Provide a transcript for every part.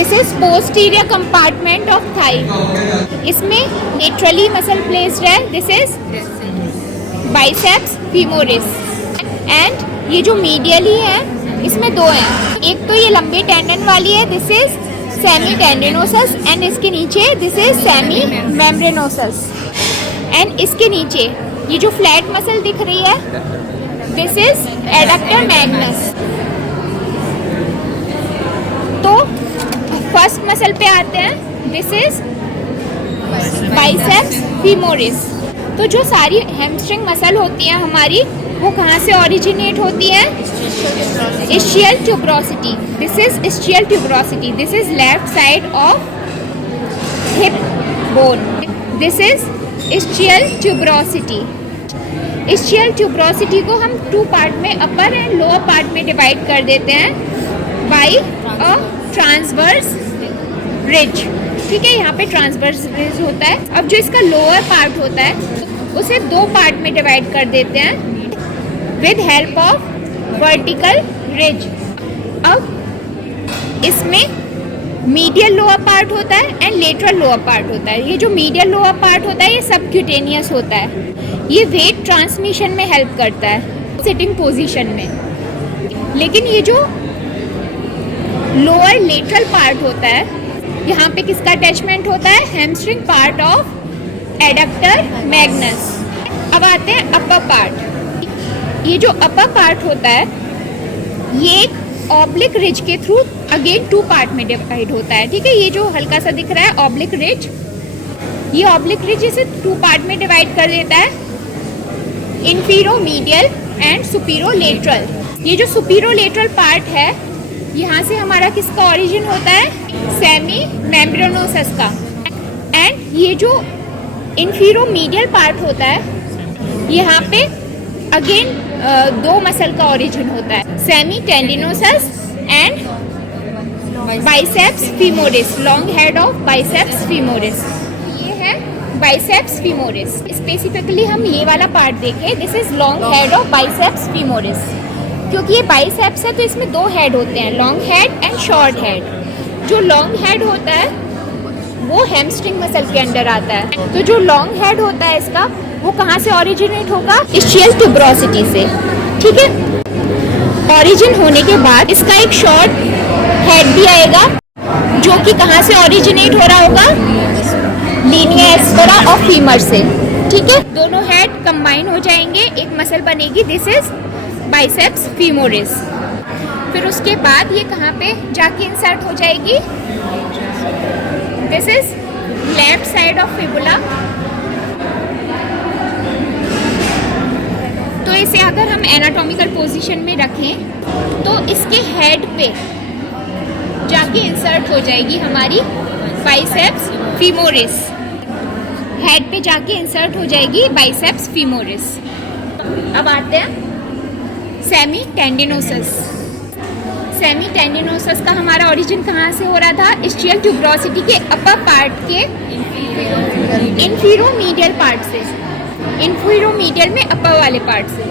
This is posterior compartment of thigh. इसमें laterally muscle placed है, this is biceps femoris. And ये जो medially है इसमें दो हैं, एक तो ये लंबे टेंडन वाली है, this is semitendinosus, and इसके नीचे दिस इज सेमी मेम्ब्रेनोसस। एंड इसके नीचे ये जो फ्लैट मसल दिख रही है दिस इज एडक्टर मैग्नस। तो फर्स्ट मसल पे आते हैं, दिस इज बाइसेप्स फीमोरिस। तो जो सारी हैमस्ट्रिंग मसल होती हैं हमारी वो कहाँ से ओरिजिनेट होती है? Ischial tuberosity, this is ischial tuberosity, this is left side of hip bone, this is ischial tuberosity. Ischial tuberosity को हम टू पार्ट में, अपर एंड लोअर पार्ट में डिवाइड कर देते हैं बाई अ ट्रांसवर्स रिज। ठीक है, यहाँ पे ट्रांसवर्स रिज होता है। अब जो इसका लोअर पार्ट होता है उसे दो पार्ट में डिवाइड कर देते हैं with help of vertical ridge. अब इसमें मीडियल लोअर पार्ट होता है एंड लेटरल लोअर पार्ट होता है। ये जो मीडियल लोअर पार्ट होता है ये सबक्यूटेनियस होता है, ये वेट ट्रांसमिशन में हेल्प करता है सिटिंग पोजीशन में। लेकिन ये जो लोअर लेटरल पार्ट होता है यहाँ पे किसका अटैचमेंट होता है? Hamstring part of adductor Magnus. अब आते हैं अपर पार्ट। ये जो अपर पार्ट होता है ये एक ऑब्लिक रिज के थ्रू अगेन टू पार्ट में डिवाइड होता है। ठीक है, ये जो हल्का सा दिख रहा है ऑब्लिक रिज, ये ऑब्लिक रिज इसे टू पार्ट में डिवाइड कर देता है, इन्फीरो मीडियल एंड सुपीरो लेटरल। ये जो सुपीरो लेटरल पार्ट है यहाँ से हमारा किसका ओरिजिन होता है? सेमी मेम्ब्रेनोसस का। एंड ये जो इन्फीरो मीडियल पार्ट होता है यहाँ पे अगेन दो मसल का ओरिजिन होता है, semitendinosus and biceps femoris, long head of biceps femoris. ये है बाइसेप्स फीमोरिस। स्पेसिफिकली हम ये वाला पार्ट देखें, this is long head of biceps femoris. क्योंकि ये बाइसेप्स है तो इसमें दो हेड होते हैं, long head and short head. जो लॉन्ग हेड होता है वो हैमस्ट्रिंग मसल के अंडर आता है। तो जो लॉन्ग हेड होता है इसका वो कहाँ से ओरिजिनेट होगा? इस्चियल ट्यूबरोसिटी से। ठीक है, ओरिजिन होने के बाद इसका एक शॉर्ट हेड भी आएगा जो कि कहाँ से ओरिजिनेट हो रहा होगा? लीनिया एस्फेरा ऑफ फीमर से। ठीक है, दोनों हेड कंबाइन हो जाएंगे, एक मसल बनेगी, दिस इज बाइसेप्स फीमोरिस। फिर उसके बाद ये कहाँ पे जाके इंसर्ट हो जाएगी? This is left side of fibula. तो इसे अगर हम एनाटॉमिकल पोजीशन में रखें तो इसके हेड पे जाके इंसर्ट हो जाएगी हमारी बाइसेप्स फीमोरिस। हेड पे जाके इंसर्ट हो जाएगी बाइसेप्स फीमोरिस। अब आते हैं सेमी टेंडिनोसस। सेमी टेंडिनोसस का हमारा ओरिजिन कहाँ से हो रहा था? इस्चियल ट्यूबरोसिटी के अपर पार्ट के इन्फीरो मीडियल पार्ट से, इन्फीरो मीडियल में अपर वाले पार्ट से।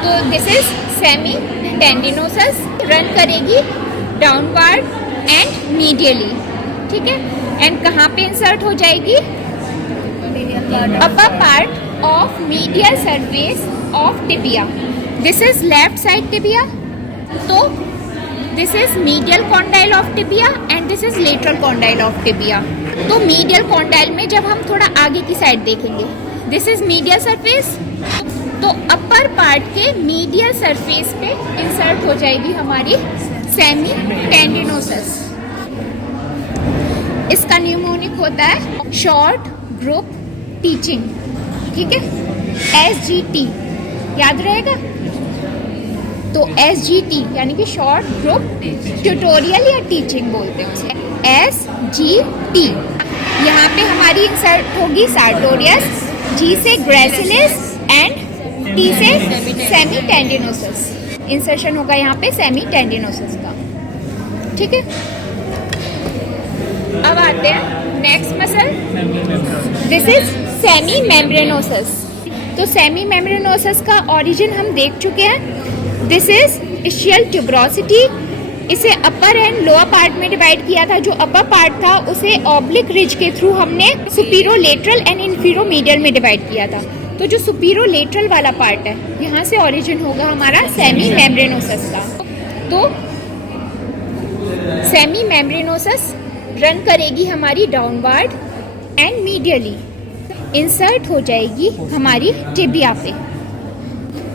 तो this is semitendinosus, run करेगी डाउनवर्ड एंड मीडियली। ठीक है, एंड कहाँ पे इंसर्ट हो जाएगी? Upper part of medial surface of tibia, this is left side tibia. तो this is medial condyle of tibia and this is lateral condyle of tibia. तो medial condyle में जब हम थोड़ा आगे की साइड देखेंगे, दिस इज मीडियल सरफेस, तो अपर पार्ट के मीडियल सरफेस पे इंसर्ट हो जाएगी हमारी सेमी टेंडिनोसस। इसका न्यूमोनिक होता है शॉर्ट ग्रुप टीचिंग। ठीक है, SGT याद रहेगा। तो SGT यानी कि शॉर्ट ग्रुप ट्यूटोरियल या टीचिंग बोलते हैं उसे, SGT। यहाँ पे हमारी इंसर्ट होगी सार्टोरियस, G से ग्रेसिलिस एंड T से सेमी टेंडिनोसस। इंसर्शन होगा यहाँ पे सेमी टेंडिनोसस का। ठीक है, अब आते हैं next muscle, this is semimembranosus. तो सेमी मेम्ब्रेनोसस का ओरिजिन हम देख चुके हैं, दिस इज इस्चियल ट्यूबरोसिटी इसे अपर एंड लोअर पार्ट में डिवाइड किया था। जो अपर पार्ट था उसे ऑब्लिक रिज के थ्रू हमने सुपीरियोलेटरल एंड इंफीरियोमीडियल में डिवाइड किया था। तो जो सुपीरियोलेटरल वाला पार्ट है, यहाँ से ओरिजिन होगा हमारा सेमी मेम्ब्रेनोसस का। तो सेमी मेम्ब्रेनोसस रन करेगी हमारी डाउनवर्ड एंड मीडियली, इंसर्ट हो जाएगी हमारी टिबिया पे।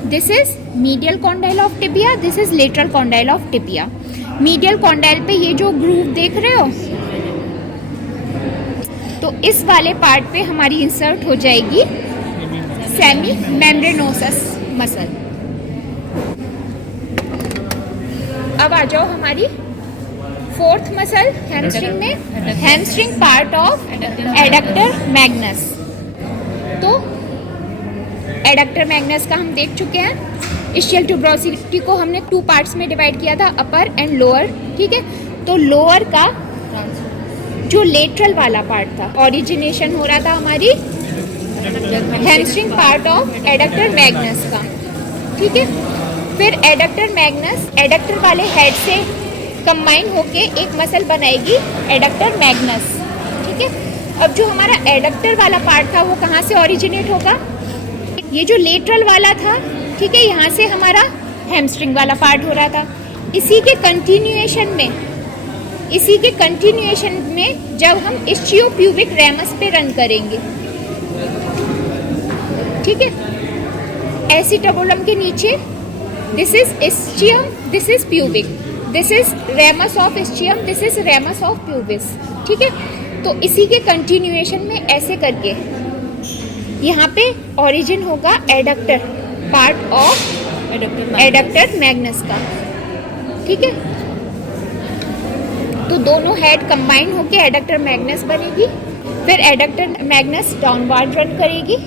This is medial condyle of tibia, this is lateral condyle of tibia. Medial condyle पे ये जो ग्रूव देख रहे हो, तो इस वाले पार्ट पे हमारी इंसर्ट हो जाएगी सेमी मेम्ब्रेनोसस मसल। अब आ जाओ हमारी फोर्थ मसल हैमस्ट्रिंग में, hamstring part of adductor Magnus. तो एडक्टर मैग्नस का हम देख चुके हैं। इस्चियल ट्यूबरोसिटी को हमने 2 पार्ट्स में डिवाइड किया था, अपर एंड लोअर, ठीक है। तो लोअर का जो लेटरल वाला पार्ट था, ओरिजिनेशन हो रहा था हमारी hamstring part of adductor Magnus का, ठीक है। फिर एडक्टर मैग्नस एडक्टर वाले हेड से कंबाइन होके एक मसल बनाएगी एडक्टर मैग्नस, ठीक है। अब जो हमारा एडक्टर वाला पार्ट था वो कहाँ से ओरिजिनेट होगा? ये जो लेटरल वाला था, ठीक है, यहाँ से हमारा हैमस्ट्रिंग वाला पार्ट हो रहा था। इसी के कंटिन्यूएशन में जब हम इस्चियोप्यूबिक रेमस पे रन करेंगे, ठीक है, एसिटाबुलम के नीचे, this is ischium, this is pubic, this is ramus of ischium, this is ramus of pubis, ठीक है। तो इसी के कंटिन्यूएशन में ऐसे करके यहाँ पे ओरिजिन होगा adductor part of adductor Magnus का, ठीक है। तो दोनों हेड कंबाइन होके एडक्टर मैग्नस बनेगी। फिर एडक्टर मैग्नस डाउनवर्ड रन करेगी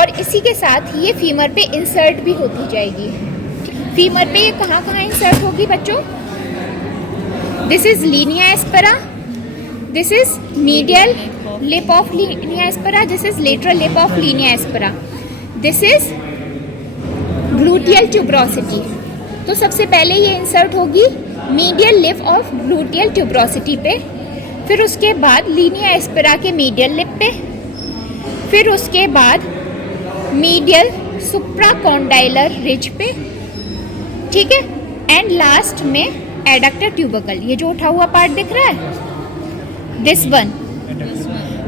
और इसी के साथ ये फीमर पे इंसर्ट भी होती जाएगी। फीमर पे ये कहाँ कहाँ इंसर्ट होगी बच्चों? This is Linnaea aspera, this is medial lip of Linnaea aspera, this is lateral lip of Linnaea aspera, this is gluteal tuberosity. तो सबसे पहले ये इंसर्ट होगी medial lip of gluteal tuberosity पे, फिर उसके बाद लीनिया एस्पेरा के मीडियल लिप पे, फिर उसके बाद मीडियल सुप्राकॉन्डाइलर रिज पे, ठीक है, एंड लास्ट में एडक्टर ट्यूबरकल। ये जो उठा हुआ पार्ट दिख रहा है, this one,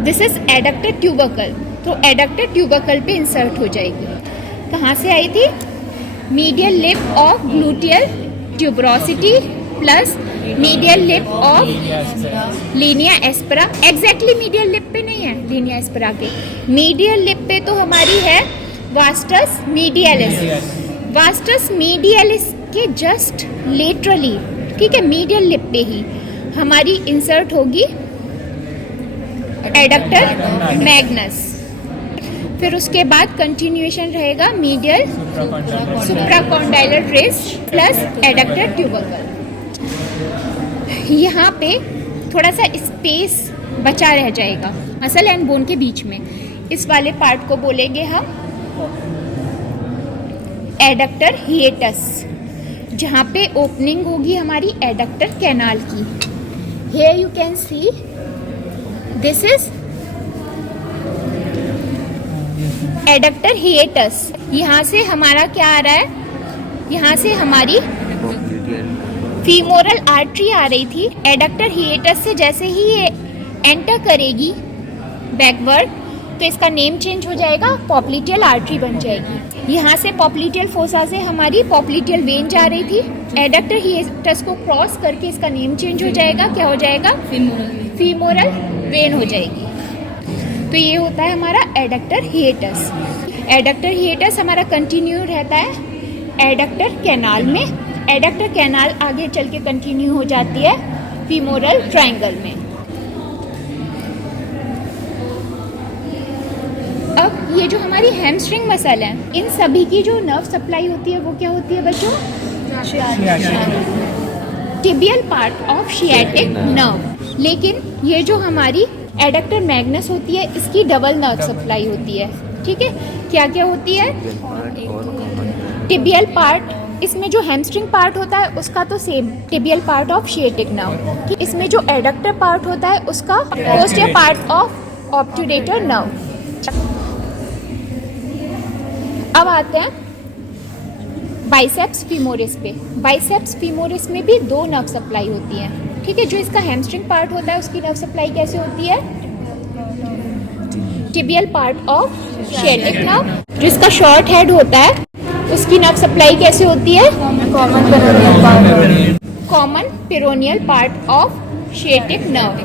this is adductor tubercle. तो एडक्टर ट्यूबरकल पे इंसर्ट हो जाएगी। कहाँ से आई थी? Medial lip of gluteal tuberosity plus medial lip of Linnaea aspera. Exactly medial lip पे नहीं है लीनिया एस्पेरा के, मीडियल लिप पे तो हमारी है वास्टस मीडियलिस। वास्टस मीडियलिस के जस्ट लेटरली, ठीक है, मीडियल लिप पे ही हमारी इंसर्ट होगी एडक्टर मैग्नस। फिर उसके बाद कंटिन्यूएशन रहेगा medial supracondylar ridge plus adductor tubercle. यहाँ पे थोड़ा सा स्पेस बचा रह जाएगा मसल एंड बोन के बीच में। इस वाले पार्ट को बोलेंगे हम एडक्टर हिएटस, जहाँ पे ओपनिंग होगी हमारी एडक्टर कैनाल की। Here you can see this is adductor hiatus. यहाँ से हमारा क्या आ रहा है? यहाँ से हमारी फीमोरल आर्टरी आ रही थी। एडक्टर हिएटस से जैसे ही ये एंटर करेगी बैकवर्ड, तो इसका नेम चेंज हो जाएगा, पॉप्लिटियल आर्टरी बन जाएगी। यहाँ से पॉप्लिटियल फोसा से हमारी पॉप्लिटियल वेन जा रही थी। एडक्टर हिएटस को क्रॉस करके इसका नेम चेंज हो जाएगा, क्या हो जाएगा? फीमोरल वेन हो जाएगी। तो ये होता है हमारा एडक्टर हिएटस। एडक्टर हिएटस हमारा कंटिन्यू रहता है एडक्टर कैनाल में। एडक्टर कैनाल आगे चल के कंटिन्यू हो जाती है फीमोरल ट्रायंगल में। अब ये जो हमारी हैमस्ट्रिंग मसल है, इन सभी की जो नर्व सप्लाई होती है वो क्या होती है बच्चों? Tibial part of sciatic nerve. लेकिन ये जो हमारी एडक्टर मैग्नस होती है, इसकी डबल नर्व सप्लाई होती है। ठीक है, क्या क्या होती है? टिबियल पार्ट इसमें जो हैमस्ट्रिंग पार्ट होता है उसका तो same tibial part of sciatic nerve. इसमें जो एडक्टर पार्ट होता है उसका posterior part of obturator nerve. अब आते हैं बाइसेप्स फीमोरिस पे। बाइसेप्स फीमोरिस में भी दो नर्व सप्लाई होती है, ठीक है। जो इसका हैमस्ट्रिंग पार्ट होता है उसकी नर्व सप्लाई कैसे होती है? Tibial part of sciatic nerve. जो इसका शॉर्ट हेड होता है उसकी नर्व सप्लाई कैसे होती है? Common peroneal part of sciatic nerve.